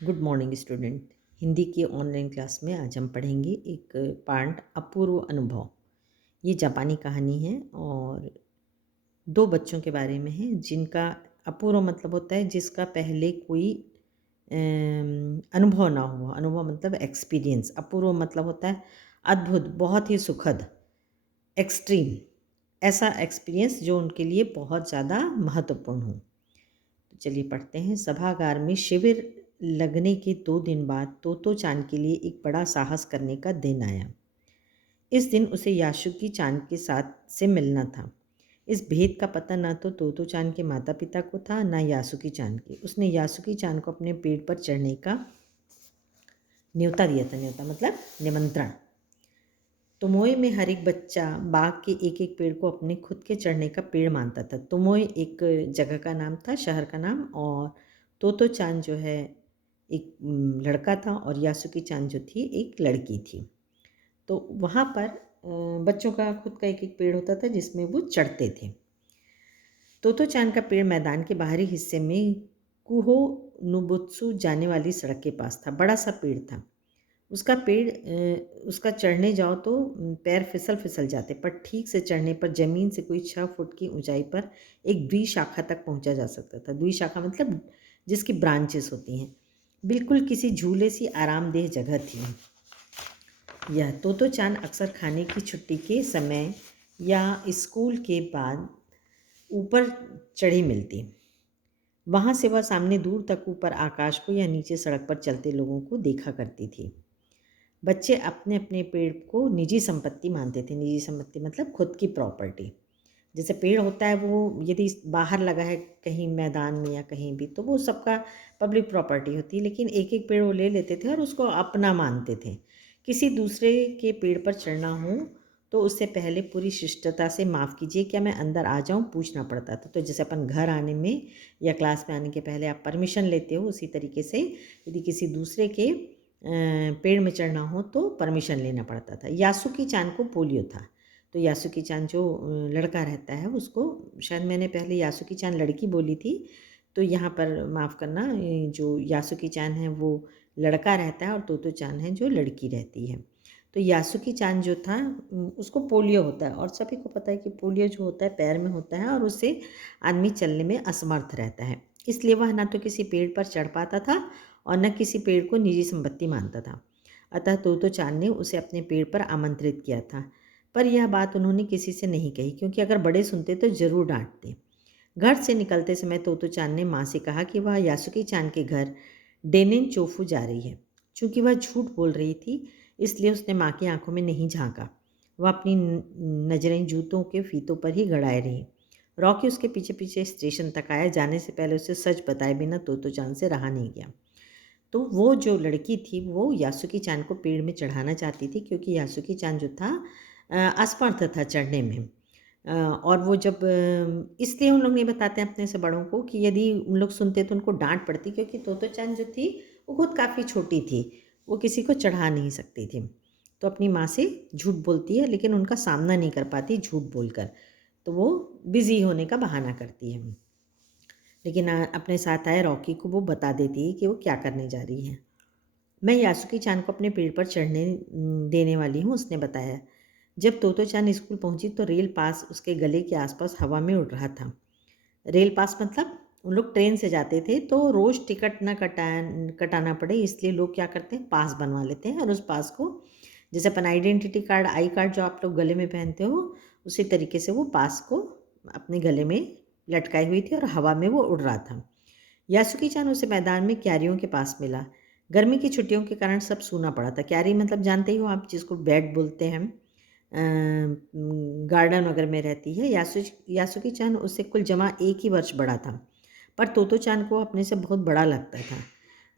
Good morning student. Hindi की online class में आज हम पढ़ेंगे एक पाठ अपूर्व अनुभव। ये जापानी कहानी है और दो बच्चों के बारे में है जिनका अपूर्व मतलब होता है जिसका पहले कोई अनुभव ना हुआ। अनुभव मतलब एक्सपीरियंस। अपूर्व मतलब होता है अद्भुत, बहुत ही सुखद, एक्सट्रीम। ऐसा एक्सपीरियंस जो उनके लिए बहुत ज़्यादा महत्वपूर्ण हो। तो चलिए पढ़ते हैं। सभागार में शिविर लगने के 2 दिन बाद तोतो चान के लिए एक बड़ा साहस करने का दिन आया। इस दिन उसे यासुकी चान के साथ से मिलना था। इस भेद का पता न तो तोतो चान के माता पिता को था न यासुकी चान के। उसने यासुकी चान को अपने पेड़ पर चढ़ने का न्योता दिया था। न्योता मतलब निमंत्रण। तोमोए में हर एक बच्चा बाग के एक एक पेड़ को अपने खुद के चढ़ने का पेड़ मानता था। तोमोए एक जगह का नाम था, शहर का नाम, और तोतो चान जो है एक लड़का था और यासुकी चान जो थी एक लड़की थी। तो वहाँ पर बच्चों का खुद का एक एक पेड़ होता था जिसमें वो चढ़ते थे। तोतो चान का पेड़ मैदान के बाहरी हिस्से में कुहो नुबुत्सु जाने वाली सड़क के पास था। बड़ा सा पेड़ था। उसका चढ़ने जाओ तो पैर फिसल फिसल जाते, पर ठीक से चढ़ने पर ज़मीन से कोई 6 फुट की ऊंचाई पर एक द्विशाखा तक पहुंचा जा सकता था। द्विशाखा मतलब जिसकी ब्रांचेस होती हैं। बिल्कुल किसी झूले सी आरामदेह जगह थी यह। तोतो चान अक्सर खाने की छुट्टी के समय या स्कूल के बाद ऊपर चढ़ी मिलती। वहाँ से वह सामने दूर तक ऊपर आकाश को या नीचे सड़क पर चलते लोगों को देखा करती थी। बच्चे अपने अपने पेड़ को निजी संपत्ति मानते थे। निजी संपत्ति मतलब खुद की प्रॉपर्टी। जैसे पेड़ होता है वो यदि बाहर लगा है कहीं मैदान में या कहीं भी तो वो सबका पब्लिक प्रॉपर्टी होती है, लेकिन एक एक पेड़ वो ले लेते थे और उसको अपना मानते थे। किसी दूसरे के पेड़ पर चढ़ना हो तो उससे पहले पूरी शिष्टता से माफ़ कीजिए क्या मैं अंदर आ जाऊं पूछना पड़ता था। तो जैसे अपन घर आने में या क्लास में आने के पहले आप परमिशन लेते हो, उसी तरीके से यदि किसी दूसरे के पेड़ में चढ़ना हो तो परमिशन लेना पड़ता था। यासुकी चान को पोलियो था। तो यासुकी चान जो लड़का रहता है उसको, शायद मैंने पहले यासुकी चान लड़की बोली थी, तो यहाँ पर माफ़ करना, जो यासुकी चान है वो लड़का रहता है और तोतो चान है जो लड़की रहती है। तो यासुकी चान जो था उसको पोलियो होता है और सभी को पता है कि पोलियो जो होता है पैर में होता है और उससे आदमी चलने में असमर्थ रहता है। इसलिए वह न तो किसी पेड़ पर चढ़ पाता था और न किसी पेड़ को निजी संपत्ति मानता था। अतः तोतो चान ने उसे अपने पेड़ पर आमंत्रित किया था, पर यह बात उन्होंने किसी से नहीं कही क्योंकि अगर बड़े सुनते तो ज़रूर डांटते। घर से निकलते समय तोतो चान ने माँ से कहा कि वह यासुकी चान के घर डेनिन चोफू जा रही है। चूँकि वह झूठ बोल रही थी इसलिए उसने माँ की आंखों में नहीं झांका। वह अपनी नज़रें जूतों के फीतों पर ही गड़ाए रही। रॉकी उसके पीछे पीछे स्टेशन तक आया। जाने से पहले उसे सच बताए बिना तोतो चान से रहा नहीं गया। तो वो जो लड़की थी वो यासुकी चान को पेड़ में चढ़ाना चाहती थी क्योंकि यासुकी चान जो था असमर्थ था चढ़ने में। और वो जब इसलिए उन लोग नहीं बताते हैं अपने से बड़ों को कि यदि उन लोग सुनते तो उनको डांट पड़ती, क्योंकि तोतो चान जो थी वो खुद काफ़ी छोटी थी, वो किसी को चढ़ा नहीं सकती थी। तो अपनी माँ से झूठ बोलती है लेकिन उनका सामना नहीं कर पाती झूठ बोलकर, तो वो बिज़ी होने का बहाना करती है। लेकिन अपने साथ आए रॉकी को वो बता देती है कि वो क्या करने जा रही है। मैं यासुकी चान को अपने पेड़ पर चढ़ने देने वाली हूँ, उसने बताया। जब तोतो चान स्कूल पहुंची तो रेल पास उसके गले के आसपास हवा में उड़ रहा था। रेल पास मतलब उन लोग ट्रेन से जाते थे तो रोज़ टिकट ना कटाना पड़े, इसलिए लोग क्या करते हैं पास बनवा लेते हैं और उस पास को जैसे अपन आइडेंटिटी कार्ड, आई कार्ड जो आप लोग गले में पहनते हो, उसी तरीके से वो पास को अपने गले में लटकाई हुई थी और हवा में वो उड़ रहा था। यासुकी चान उसे मैदान में क्यारियों के पास मिला। गर्मी की छुट्टियों के कारण सब सूना पड़ा था। क्यारी मतलब जानते ही हो आप, जिसको बेड बोलते हैं, गार्डन वगैरह में रहती है। यासुकी चान उससे कुल जमा एक ही वर्ष बड़ा था, पर तोतो चान को अपने से बहुत बड़ा लगता था।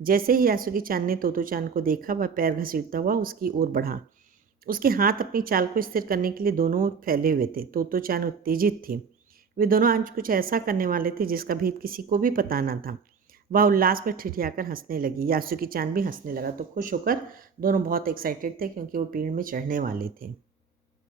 जैसे ही यासुकी चान ने तोतो चान को देखा वह पैर घसीटता हुआ उसकी ओर बढ़ा। उसके हाथ अपनी चाल को स्थिर करने के लिए दोनों ओर फैले हुए थे। तोतो चान उत्तेजित थी। वे दोनों आज कुछ ऐसा करने वाले थे जिसका भेद किसी को भी पता न था। वह उल्लास में ठिठियाकर हंसने लगी। यासुकी चान भी हंसने लगा। तो खुश होकर दोनों बहुत एक्साइटेड थे क्योंकि वो पेड़ में चढ़ने वाले थे।